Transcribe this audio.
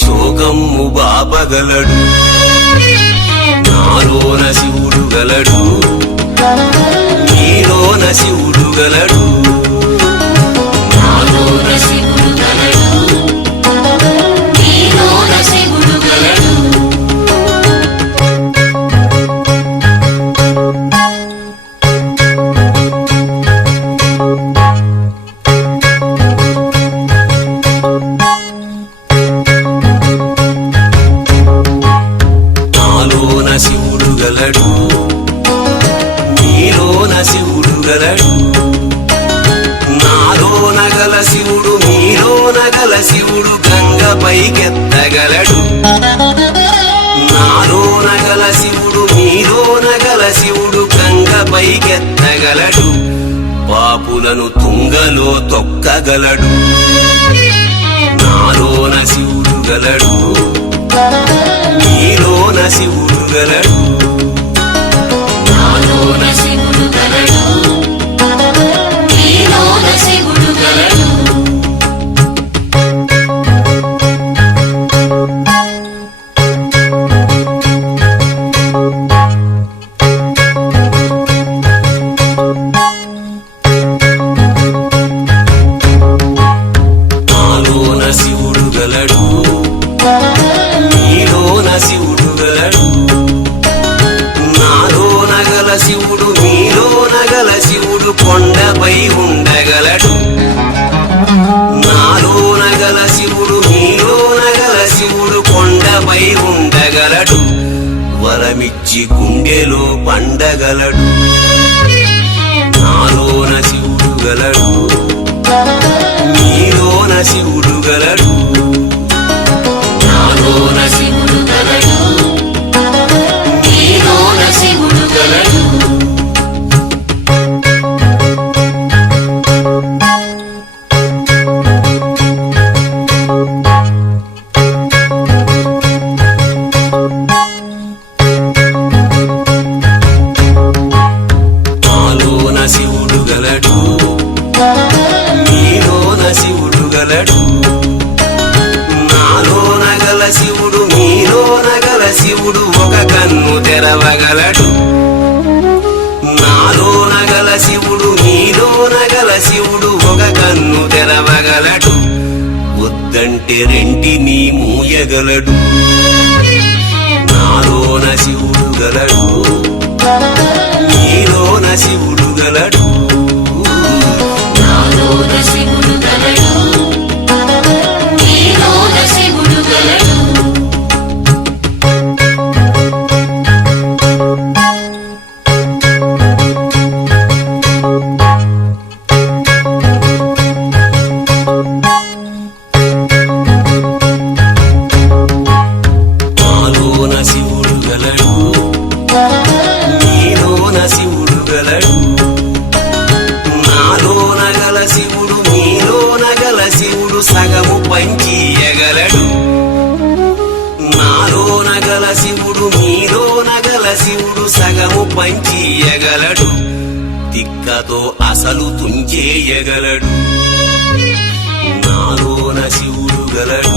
శోకమ్ము బాపగలడు. నాలోన శివుడు గలడు, నీలోన శివుడు గలడు. నాలోన శివుడు గలడు, నీలోన శివుడు గలడు. నాలోన శివుడు గలడు, నీలోన శివుడు గలడు. నాలోన గల శివుడు నీలోన గల శివుడు గంగపైకెత్తగలడు. నాలోన గల శివుడు నీలోన గల శివుడు గంగపైకెత్తగలడు. పాపులను తుంగలో తొక్కగలడు. నాలోన శివుడు గలడు, నీలోన శివుడు గలడు. నాలోన శివుడు గలడు, నీలోన శివుడు గలడు. నాలోన శివుడు గలడు, నీలోన శివుడు గలడు. నాలోన గల శివుడు నీలోన గల శివుడు కొండపై ఉండగలడు. నాలోన గల శివుడు నీలోన గల శివుడు కొండపై ఉండగలడు. వరమిచ్చి గుండెలో పండగలడు. నాలోన శివుడు గలడు, నీలోన శివుడు గలడు. నాలోన శివుడు గలడు, నీలోన శివుడు గలడు. నాలోన శివుడు గలడు, నీలోన శివుడు గలడు. నాలోన గల శివుడు నీలోన గల శివుడు ఒక కన్ను తెరవగలడు. నాలోన గల శివుడు నీలోన గల శివుడు ఒక కన్ను తెరవగలడు. వద్దంటే రెంటిని మూయగలడు. నాలోన శివుడు గలడు, నీలోన శివుడు గలడు. నాలోన శివుడు గలడు, నీలోన శివుడు గలడు. నాలోన శివుడు గలడు, నీలోన శివుడు గలడు. నాలోన గల శివుడు నీలోన గల శివుడు సగము పంచియగలడు. నాలోన గల శివుడు నీలోన గల శివుడు సగము పంచియగలడు. తిక్కతో అసలు తుంచేయగలడు. నాలోన శివుడు గలడు,